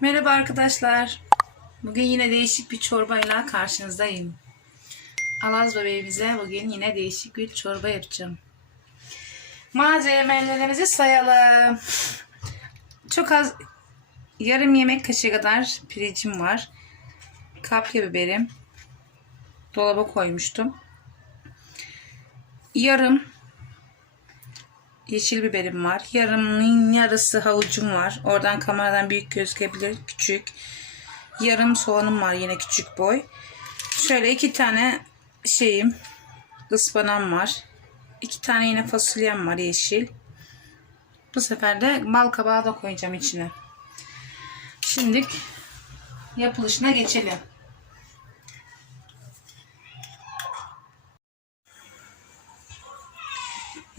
Merhaba arkadaşlar. Bugün yine değişik bir çorbayla karşınızdayım. Alaz bebeğimize bugün yine değişik bir çorba yapacağım. Malzemelerimizi sayalım. Çok az yarım yemek kaşığı kadar pirincim var. Kapya biberim. Dolaba koymuştum. Yarım yeşil biberim var. Yarımın yarısı havucum var. Oradan kameradan büyük gözükebilir. Küçük. Yarım soğanım var yine küçük boy. Şöyle iki tane şeyim ıspanağım var. İki tane yine fasulyem var yeşil. Bu sefer de bal kabağı da koyacağım içine. Şimdi yapılışına geçelim.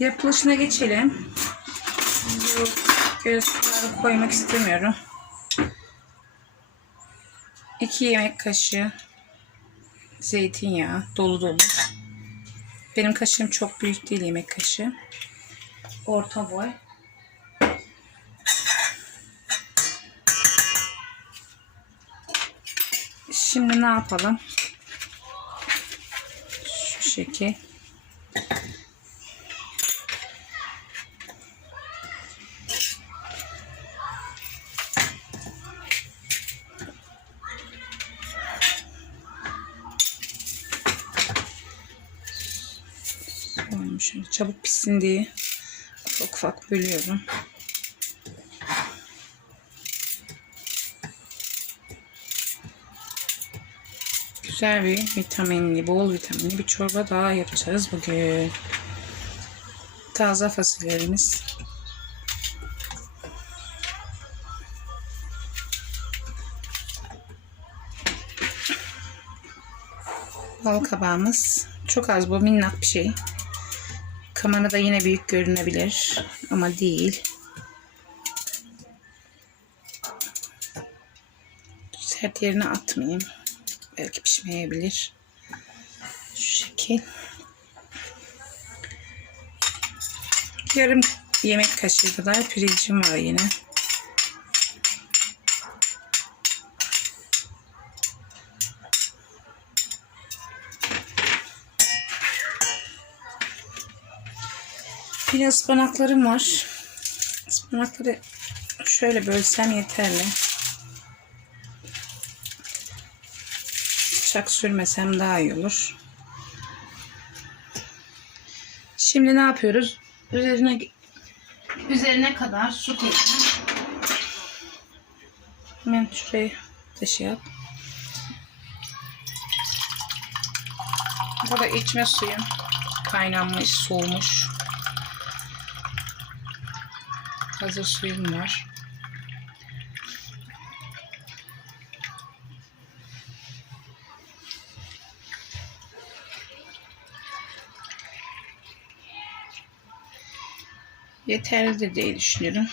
Yapılışına geçelim. Bu gözleri koymak istemiyorum. 2 yemek kaşığı zeytinyağı dolu dolu. Benim kaşığım çok büyük değil yemek kaşığı. Orta boy. Şimdi ne yapalım? Şu şekil. Şöyle çabuk pişsin diye ufak ufak bölüyorum. Güzel bir vitaminli, bol vitaminli bir çorba daha yapacağız bugün. Taze fasulyelerimiz. Bal kabağımız. Çok az bu minnak bir şey. Kamerada yine büyük görünebilir ama değil. Sert yerine atmayayım. Belki pişmeyebilir. Şu şekil. Yarım yemek kaşığı kadar pirincim var yine. Bir ıspanaklarım var. Ispanakları şöyle bölsem yeterli. Bıçak sürmesem daha iyi olur. Şimdi ne yapıyoruz? Üzerine üzerine kadar su koyacağım. Hemen şurayı da şey yap. Bu da içme suyum. Kaynanmış, soğumuş. Hazır suyum var. Yeterlidir diye düşünüyorum.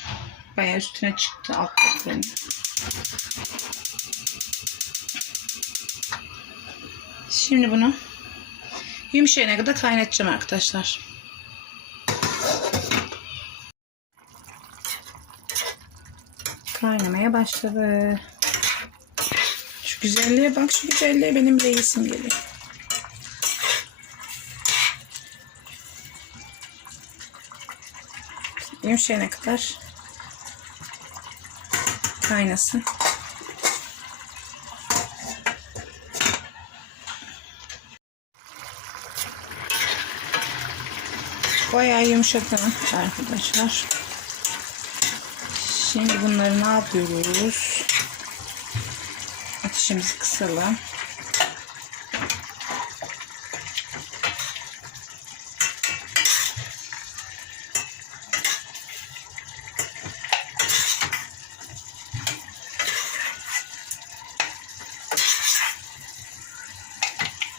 Bayağı üstüne çıktı altlıklarını. Şimdi bunu yumuşayana kadar kaynatacağım arkadaşlar. Kaynamaya başladı. Şu güzelliğe bak şu güzelliğe benim reisim geliyor. Yumuşayana kadar kaynasın. Bayağı yumuşadı arkadaşlar. Şimdi bunları ne yapıyoruz? Ateşimizi kısalım.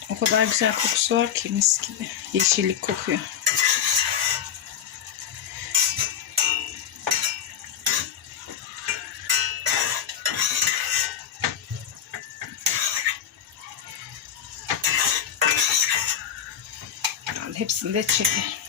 O kadar güzel kokusu var ki mis gibi. Yeşillik kokuyor. arasında çeker.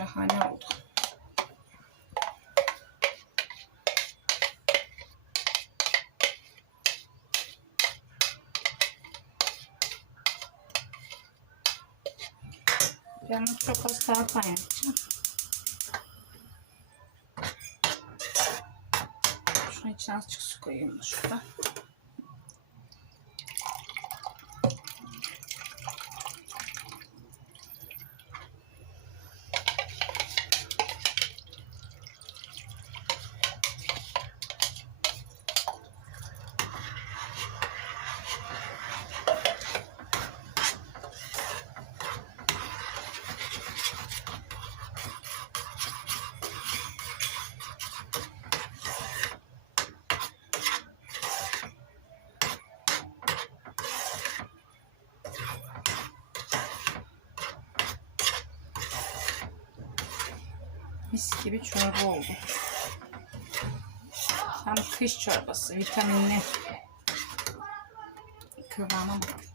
Şahane oldu. Ben çok az daha kaynatacağım. Şunun içine azıcık su koyayım da şurada. Mis gibi çorba oldu. Tam kış çorbası. Vitaminli. Kıvama bak.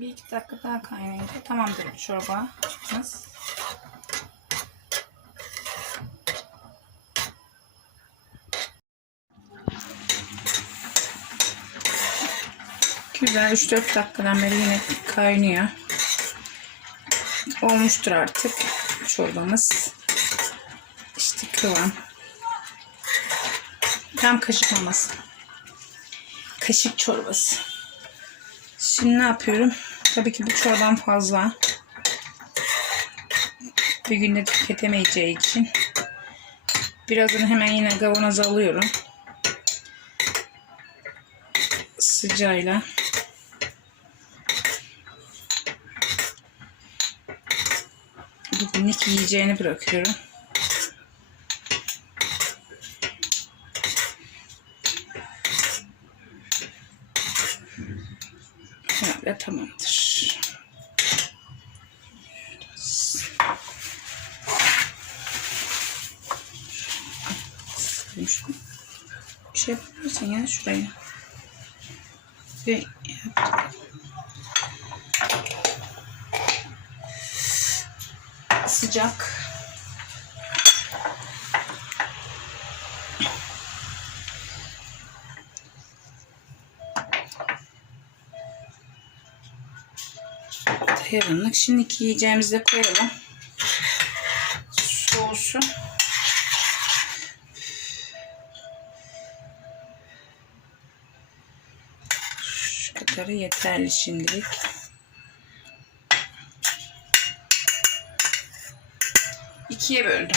Bir iki dakika daha kaynayınca tamamdır bu çorbamız. Güzel 3-4 dakikadan beri yine kaynıyor. Olmuştur artık çorbamız. İşte kıvam. Tam kaşık maması. Kaşık çorbası. Şimdi ne yapıyorum? Tabii ki çorban fazla. Bir günde tüketemeyeceği için. Birazını hemen yine kavanoza alıyorum. Sıcağıyla. Bugünlük yiyeceğini bırakıyorum. Herhalde tamamdır. Şey yapabilirsin ya şuraya. Ve. Sıcak. Yarınlık. Şimdiki yiyeceğimizi de koyalım. Soğusu. Şu kadarı yeterli şimdilik. İkiye böldüm.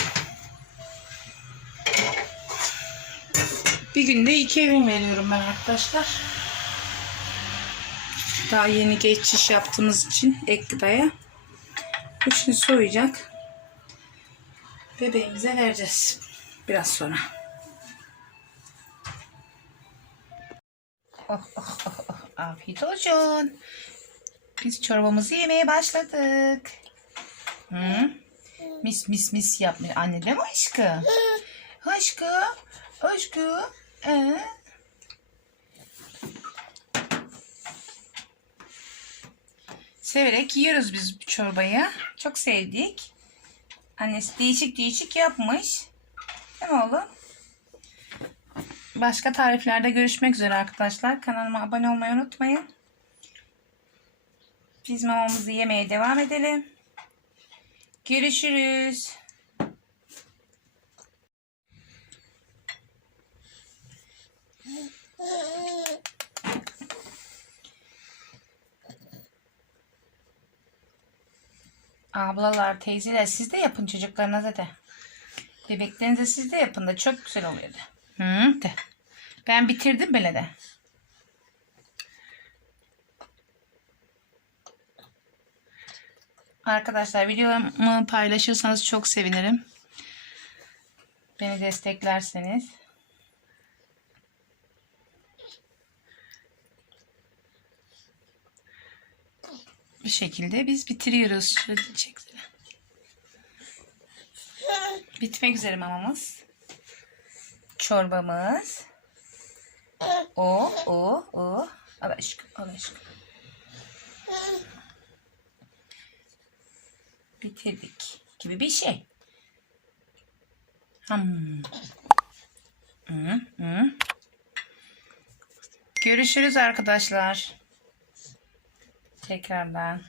Bir günde iki evin veriyorum ben arkadaşlar. Daha yeni geçiş yaptığımız için ek gıdaya. Bu şimdi soğuyacak. Bebeğimize vereceğiz. Biraz sonra. Oh, oh, oh, oh. Afiyet olsun. Biz çorbamızı yemeye başladık. Hı? Mis mis mis yapmış. Anne değil mi aşkım? Aşkım. Aşkım. Ee? Severek yiyoruz biz bu çorbayı. Çok sevdik. Annesi değişik değişik yapmış. Değil mi oğlum? Başka tariflerde görüşmek üzere arkadaşlar. Kanalıma abone olmayı unutmayın. Biz mamamızı yemeye devam edelim. Görüşürüz. Ablalar, teyzeler siz de yapın çocuklarınıza da. Bebeklerinize siz de yapın da çok güzel oluyor da. Hı, de. Ben bitirdim bile de. Arkadaşlar videomu paylaşırsanız çok sevinirim. Beni desteklerseniz. Şekilde biz bitiriyoruz. Şöyle çeksene. Bitmek üzere mamamız. Çorbamız. O, o, o. Al aşkım, al aşkım. Bitirdik gibi bir şey. Hmm. Hı, hı. Görüşürüz arkadaşlar. Tekrardan.